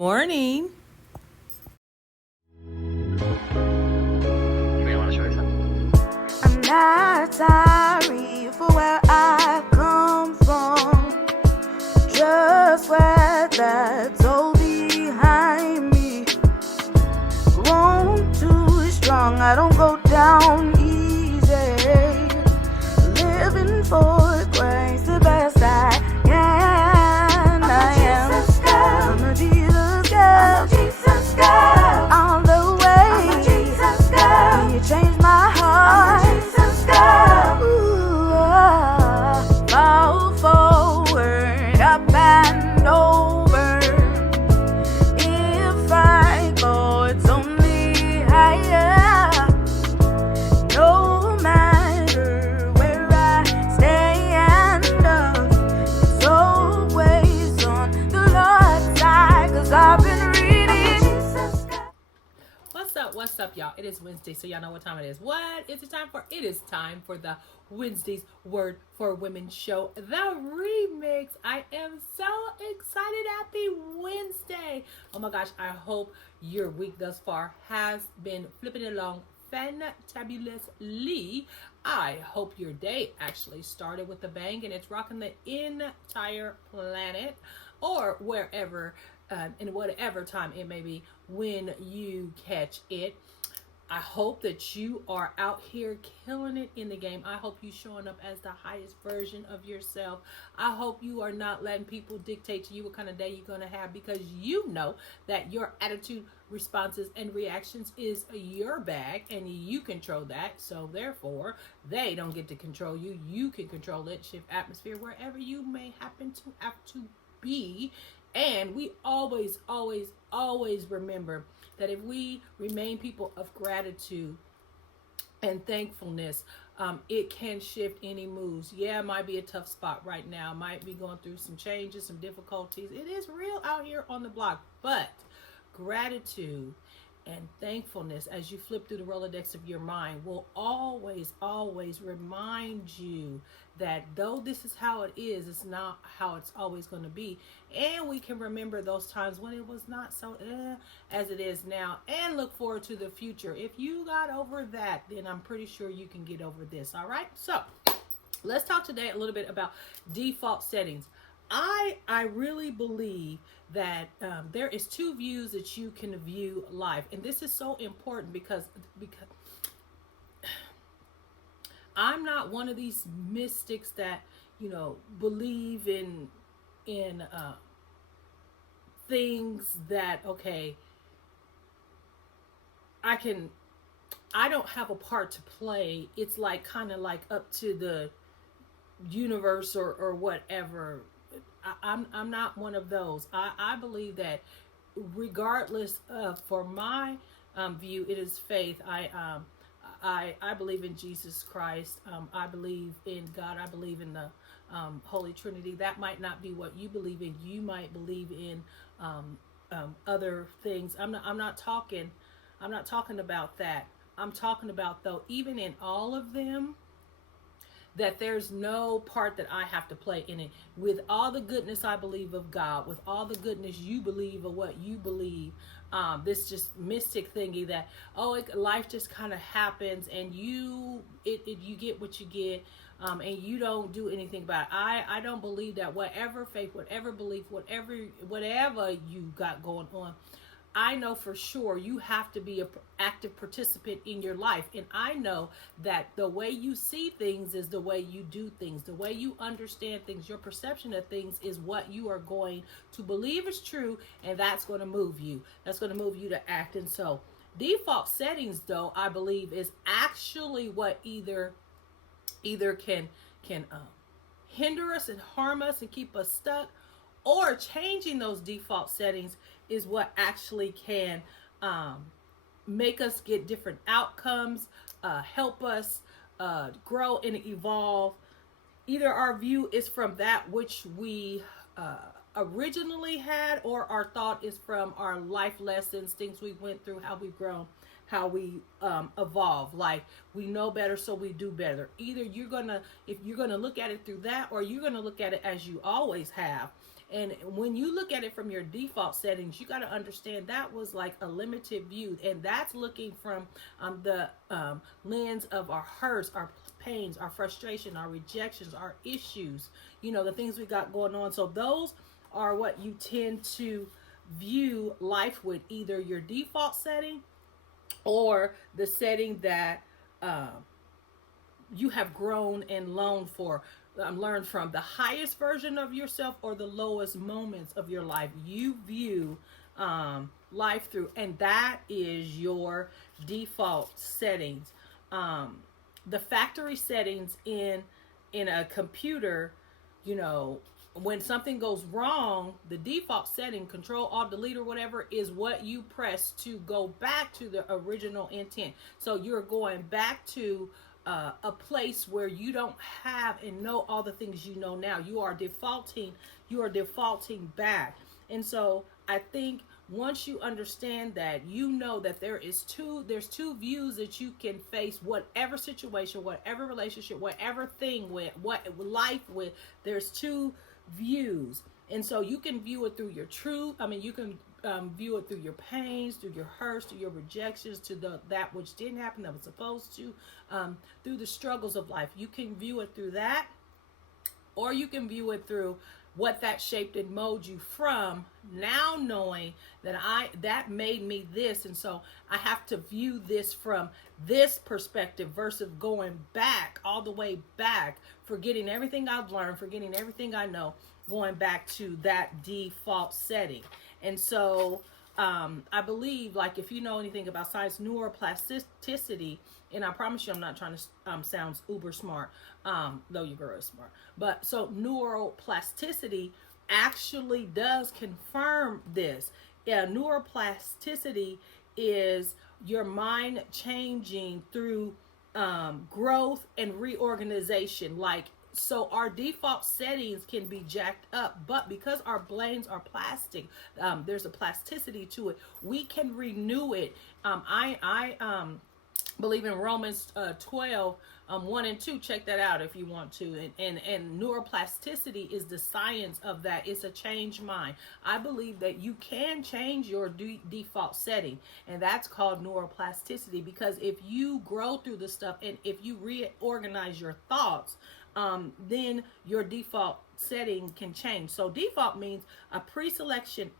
Morning. You may want to show something. I'm not sorry for where I come from, just where that's all behind me. Won't too strong, I don't go down easy. Living for grace, the best I can. I'm a Jesus girl, all the way. I'm a Jesus girl. You changed my heart. I'm a Jesus girl. Ooh, fall forward, up and over. If I go, it's only higher. No matter where I stand, it's always on the Lord's side, 'cause I've been reading. What's up, y'all? It is Wednesday, so y'all know what time it is. What is it time for? It is time for the Wednesday's Word for Women show, the remix. I am so excited. Happy Wednesday. Oh my gosh, I hope your week thus far has been flipping along fantabulously. I hope your day actually started with a bang and it's rocking the entire planet, or wherever in whatever time it may be when you catch it. I hope that you are out here killing it in the game. I hope you showing up as the highest version of yourself. I hope you are not letting people dictate to you what kind of day you're going to have, because you know that your attitude, responses, and reactions is your bag and you control that. So therefore, they don't get to control you. You can control it, shift atmosphere wherever you may happen to have to be. And we always remember that if we remain people of gratitude and thankfulness, it can shift any moves. Yeah, it might be a tough spot right now. Might be going through some changes, some difficulties. It is real out here on the block. But gratitude and thankfulness, as you flip through the Rolodex of your mind, will always remind you that though this is how it is, it's not how it's always going to be. And we can remember those times when it was not so as it is now, and look forward to the future. If you got over that, then I'm pretty sure you can get over this. All right, so let's talk today a little bit about default settings. I really believe that there is two views that you can view life, and this is so important because I'm not one of these mystics that believe in things that I don't have a part to play. It's like kind of like up to the universe or whatever. I'm not one of those. I believe that regardless of, for my view, it is faith. I believe in Jesus Christ. I believe in God. I believe in the Holy Trinity. That might not be what you believe in. You might believe in other things. I'm not talking about that. I'm talking about, though, even in all of them, that there's no part that I have to play in it. With all the goodness I believe of God, with all the goodness you believe of what you believe, this just mystic thingy that life just kind of happens and you get what you get, and you don't do anything about it. I don't believe that. Whatever faith, whatever belief, whatever you got going on, I know for sure you have to be an active participant in your life. And I know that the way you see things is the way you do things. The way you understand things, your perception of things is what you are going to believe is true. And that's going to move you. That's going to move you to act. And so default settings, though, I believe is actually what either can hinder us and harm us and keep us stuck, or changing those default settings is what actually can make us get different outcomes, help us grow and evolve. Either our view is from that which we originally had, or our thought is from our life lessons, things we went through, how we've grown, how we evolve. Like, we know better, so we do better. Either if you're gonna look at it through that, or you're gonna look at it as you always have, And when you look at it from your default settings, you got to understand that was like a limited view, and that's looking from the lens of our hurts, our pains, our frustration, our rejections, our issues, the things we got going on. So those are what you tend to view life with, either your default setting or the setting that you have grown and learned from, the highest version of yourself or the lowest moments of your life. You view life through, and that is your default settings. The factory settings in a computer, when something goes wrong, the default setting, Control Alt Delete or whatever, is what you press to go back to the original intent. So you're going back to a place where you don't have and know all the things you know now. You are defaulting back. And so I think once you understand that, that there's two views that you can face whatever situation, whatever relationship, whatever thing with, what life with, there's two views. And so you can view it through your truth. You can view it through your pains, through your hurts, through your rejections, to that which didn't happen that was supposed to, through the struggles of life. You can view it through that, or you can view it through what that shaped and molded you from, now knowing that made me this, and so I have to view this from this perspective versus going back, all the way back, forgetting everything I've learned, forgetting everything I know, going back to that default setting. And so I believe, like, if you know anything about science, neuroplasticity, and I promise you I'm not trying to sound uber smart, though your girl is smart, but so neuroplasticity actually does confirm this. Yeah, neuroplasticity is your mind changing through growth and reorganization. So our default settings can be jacked up, but because our brains are plastic, there's a plasticity to it. We can renew it. I believe in Romans 12, 1 and 2. Check that out if you want to. And neuroplasticity is the science of that. It's a changed mind. I believe that you can change your default setting, and that's called neuroplasticity, because if you grow through the stuff and if you reorganize your thoughts, then your default setting can change. So default means a pre-selected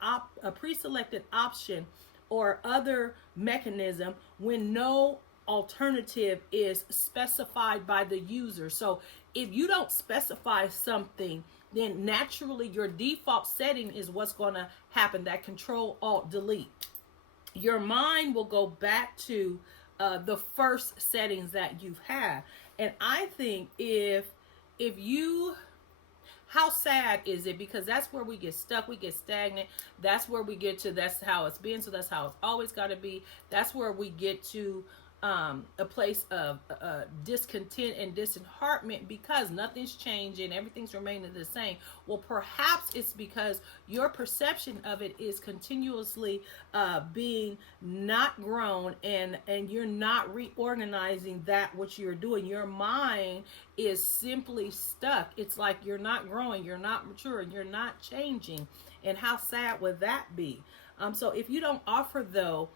option or other mechanism when no alternative is specified by the user. So if you don't specify something, then naturally your default setting is what's going to happen, that Control Alt Delete. Your mind will go back to the first settings that you've had. And I think if you, how sad is it? Because that's where we get stuck, we get stagnant. That's where we get to, that's how it's been, so that's how it's always got to be. That's where we get to a place of discontent and disheartenment, because nothing's changing, everything's remaining the same. Well, perhaps it's because your perception of it is continuously being not grown, and you're not reorganizing that which you're doing. Your mind is simply stuck. It's like you're not growing, you're not maturing, you're not changing. And how sad would that be? So if you don't offer, though,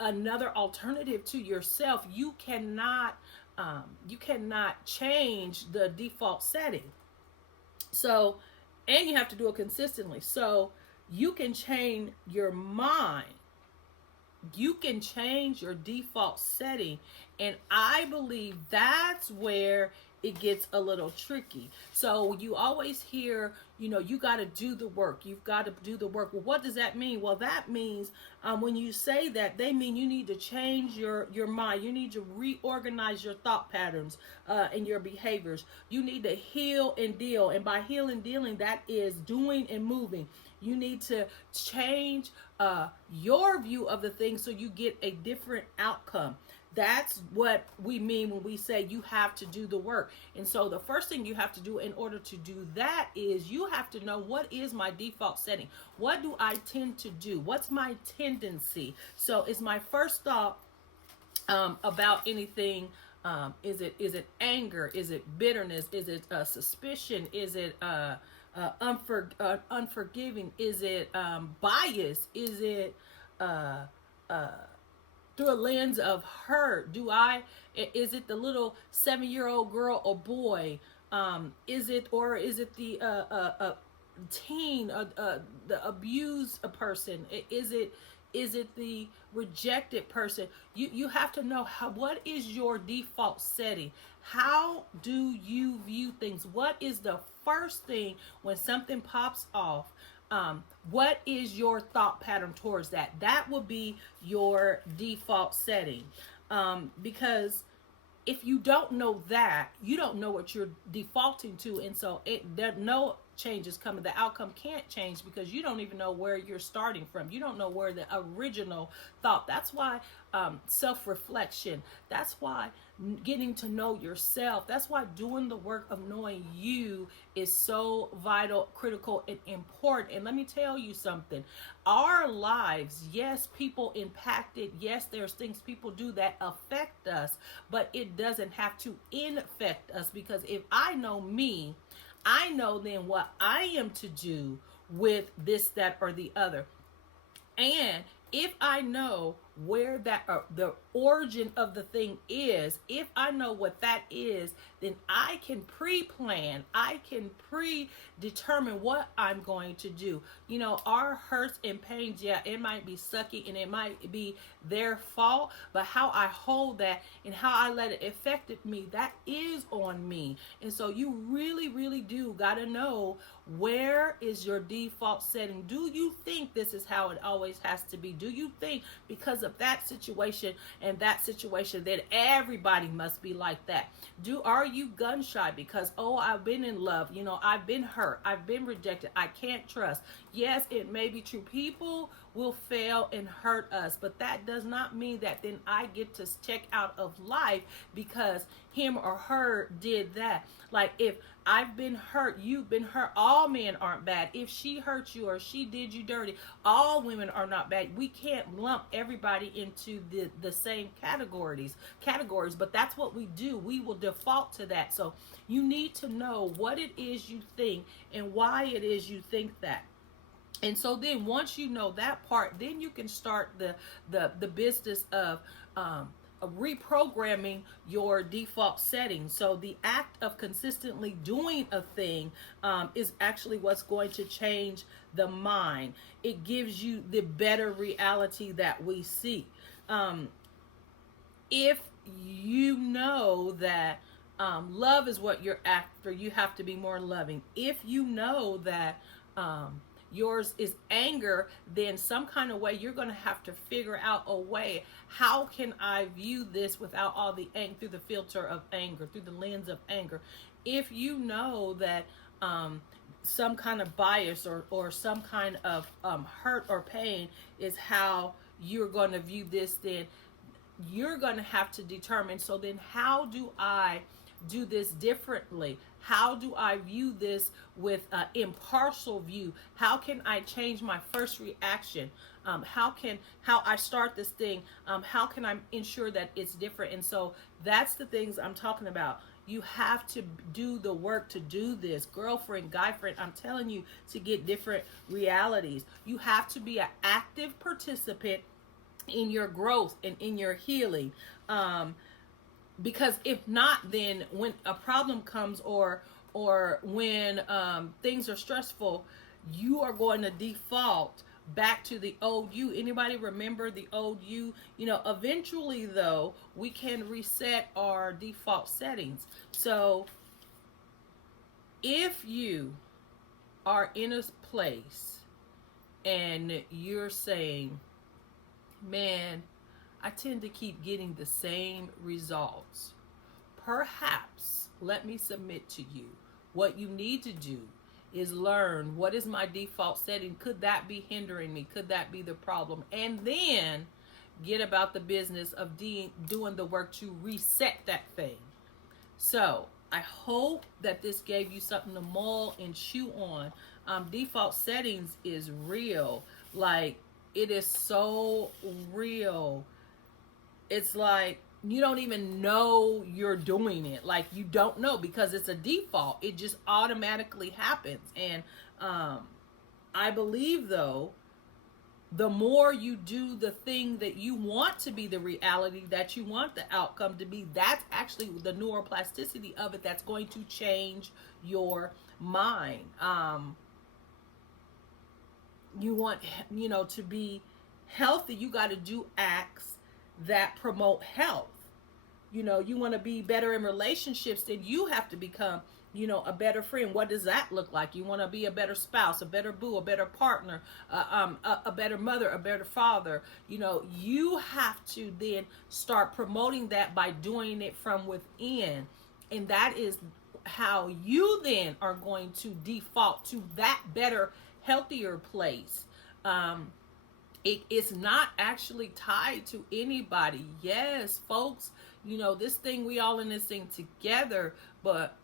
another alternative to yourself, you cannot change the default setting. So, and you have to do it consistently. So you can change your mind, you can change your default setting, and I believe that's where it gets a little tricky. So you always hear, you got to do the work. You've got to do the work. Well, what does that mean? Well, that means when you say that, they mean you need to change your mind. You need to reorganize your thought patterns and your behaviors. You need to heal and deal. And by heal and dealing, that is doing and moving. You need to change your view of the thing so you get a different outcome. That's what we mean when we say you have to do the work. And so the first thing you have to do in order to do that is you have to know, what is my default setting? What do I tend to do? What's my tendency? So it's my first thought about anything. Is it anger? Is it bitterness? Is it suspicion? Is it unforgiving? Is it bias? Is it through a lens of hurt? Is it the little 7-year-old girl or boy? Is it the teen, the abused person? Is it the rejected person? You have to know what is your default setting. How do you view things? What is the first thing when something pops off? What is your thought pattern towards that? That will be your default setting. Because if you don't know that, you don't know what you're defaulting to, and so no changes coming. The outcome can't change because you don't even know where you're starting from. You don't know where the original thought. That's why self-reflection. That's why getting to know yourself. That's why doing the work of knowing you is so vital, critical, and important. And let me tell you something. Our lives, yes, people impacted. Yes, there's things people do that affect us, but it doesn't have to infect us, because if I know me, I know then what I am to do with this, that, or the other. And if I know where that the origin of the thing is, if I know what that is, then I can pre-plan, I can predetermine what I'm going to do. You know, our hurts and pains, yeah, it might be sucky and it might be their fault, but how I hold that and how I let it affect me, that is on me. And so you really, really do got to know, where is your default setting? Do you think this is how it always has to be? Do you think because of that situation and that situation that everybody must be like that? Are you gun shy because, oh, I've been in love, you know, I've been hurt, I've been rejected, I can't trust? Yes, it may be true. People will fail and hurt us, but that does not mean that then I get to check out of life because him or her did that. Like, if I've been hurt, you've been hurt, all men aren't bad. If she hurt you or she did you dirty, all women are not bad. We can't lump everybody into the same categories, but that's what we do. We will default to that. So you need to know what it is you think and why it is you think that. And so then once you know that part, then you can start the business of reprogramming your default settings. So the act of consistently doing a thing is actually what's going to change the mind. It gives you the better reality that we see. If you know that love is what you're after, you have to be more loving. If you know that yours is anger, then some kind of way you're going to have to figure out a way, how can I view this without all the anger, through the filter of anger, through the lens of anger. If you know that some kind of bias or some kind of hurt or pain is how you're going to view this, then you're going to have to determine, so then how do I do this differently? How do I view this with an impartial view? How can I change my first reaction? How I start this thing? How can I ensure that it's different? And so that's the things I'm talking about. You have to do the work to do this. Girlfriend, guy friend, I'm telling you, to get different realities. You have to be an active participant in your growth and in your healing. Because if not, then when a problem comes or when things are stressful, you are going to default back to the old you. Anybody remember the old you? You know, eventually though, we can reset our default settings. So if you are in a place and you're saying, man, I tend to keep getting the same results, perhaps let me submit to you, what you need to do is learn, what is my default setting? Could that be hindering me? Could that be the problem? And then get about the business of doing the work to reset that thing. So I hope that this gave you something to mull and chew on. Default settings is real. Like, it is so real. It's like you don't even know you're doing it. Like, you don't know, because it's a default. It just automatically happens. And I believe, though, the more you do the thing that you want to be the reality that you want the outcome to be, that's actually the neuroplasticity of it that's going to change your mind. You want, to be healthy, you got to do acts that promote health. You want to be better in relationships, then you have to become, a better friend. What does that look like? You want to be a better spouse, a better boo, a better partner, a better mother, a better father. You have to then start promoting that by doing it from within. And that is how you then are going to default to that better, healthier place. It's not actually tied to anybody. Yes, folks, this thing, we all in this thing together, but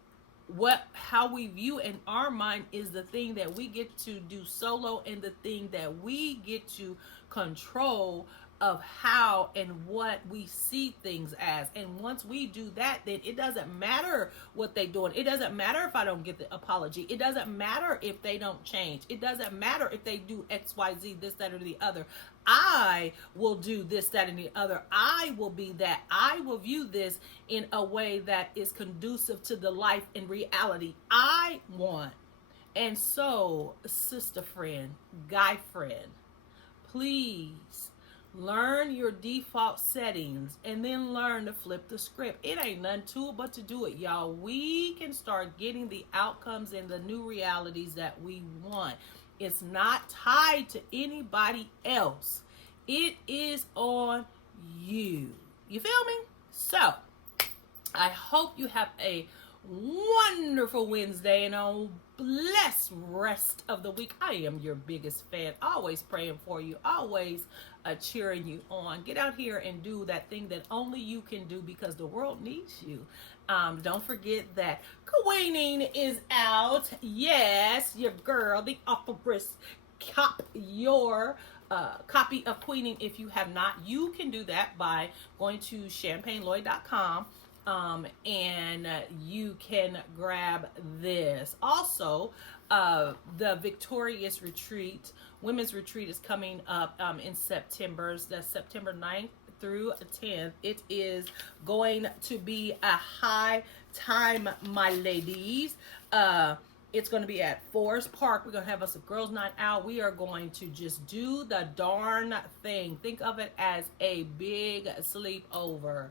how we view in our mind is the thing that we get to do solo, and the thing that we get to control of how and what we see things as. And once we do that, then it doesn't matter what they're doing. It doesn't matter if I don't get the apology. It doesn't matter if they don't change. It doesn't matter if they do X, Y, Z, this, that, or the other. I will do this, that, and the other. I will be that. I will view this in a way that is conducive to the life and reality I want. And so, sister friend, guy friend, please learn your default settings and then learn to flip the script. It ain't nothing to it but to do it, y'all. We can start getting the outcomes and the new realities that we want. It's not tied to anybody else. It is on you. You feel me? So, I hope you have a wonderful Wednesday and a blessed rest of the week. I am your biggest fan, always praying for you, always cheering you on. Get out here and do that thing that only you can do, because the world needs you. Don't forget that Queening is out. Yes, your girl, the authoress, cop your copy of Queening. If you have not, you can do that by going to champagneloyd.com. And you can grab this. Also, the Victorious Retreat, Women's Retreat, is coming up in September. That's September 9th through 10th. It is going to be a high time, my ladies. It's going to be at Forest Park. We're going to have us a girls' night out. We are going to just do the darn thing. Think of it as a big sleepover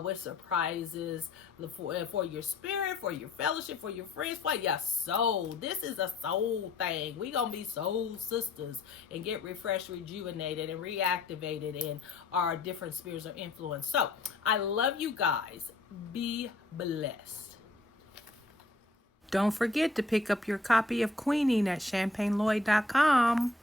with surprises for your spirit, for your fellowship, for your friends, for your soul. This is a soul thing. We're going to be soul sisters and get refreshed, rejuvenated, and reactivated in our different spheres of influence. So, I love you guys. Be blessed. Don't forget to pick up your copy of Queening at champagneloyd.com.